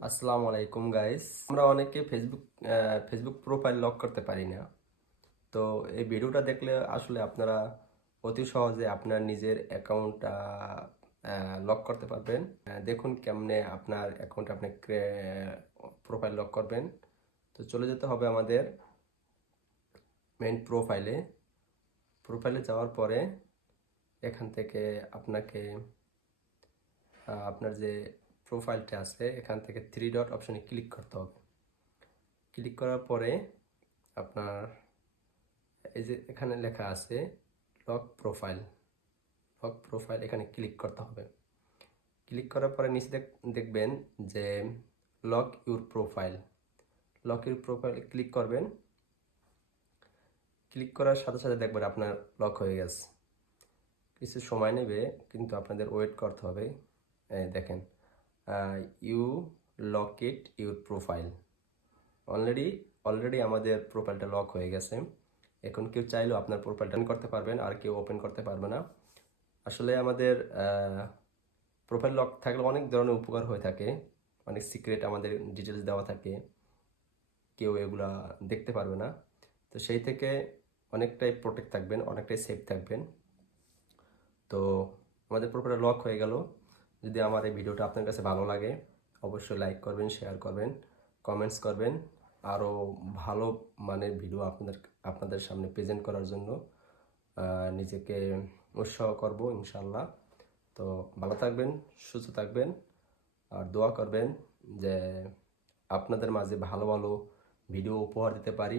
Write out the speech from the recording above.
আসসালামু আলাইকুম গাইস। আমরা অনেকে ফেসবুক প্রোফাইল লক করতে পারি না। তো এই ভিডিওটা দেখলে আসলে আপনারা অতি সহজে আপনার নিজের অ্যাকাউন্টটা লক করতে পারবেন। দেখুন কেমনে আপনার অ্যাকাউন্ট আপনি প্রোফাইল লক করবেন। তো চলে যেতে হবে আমাদের মেইন প্রোফাইলে যাওয়ার পরে এখান থেকে আপনাকে আপনার যে প্রোফাইলটা আছে এখান থেকে থ্রি ডট অপশনে ক্লিক করতে হবে। ক্লিক করার পরে আপনার এই যে এখানে লেখা আছে লক প্রোফাইল এখানে ক্লিক করতে হবে। ক্লিক করার পরে নিচে দেখবেন যে লক ইউর প্রোফাইল ক্লিক করবেন। ক্লিক করার সাথে সাথে দেখবেন আপনার লক হয়ে গেছে। কিছু সময় নেবে, কিন্তু আপনাদের ওয়েট করতে হবে। দেখেন, you lock it your profile. Already আমাদের প্রোফাইলটা লক হয়ে গেছে। এখন কেউ চাইলেও আপনার প্রোফাইলটা করতে পারবেন, আর কেউ ওপেন করতে পারবে না। আসলে আমাদের প্রোফাইল লক থাকলে অনেক ধরনের উপকার হয়ে থাকে। অনেক সিক্রেট আমাদের ডিটেলস দেওয়া থাকে, কেউ এগুলা দেখতে পারবে না। তো সেই থেকে অনেকটাই প্রোটেক্ট থাকবেন, অনেকটাই সেফ থাকবেন। তো আমাদের প্রোফাইলটা লক হয়ে গেল। যদি আমার এই ভিডিওটা আপনার কাছে ভালো লাগে, অবশ্যই লাইক করবেন, শেয়ার করবেন, কমেন্টস করবেন। আরও ভালো মানের ভিডিও আপনাদের সামনে প্রেজেন্ট করার জন্য নিজেকে উৎসাহ করব ইনশাল্লাহ। তো ভালো থাকবেন, সুস্থ থাকবেন, আর দোয়া করবেন যে আপনাদের মাঝে ভালো ভালো ভিডিও উপহার দিতে পারি।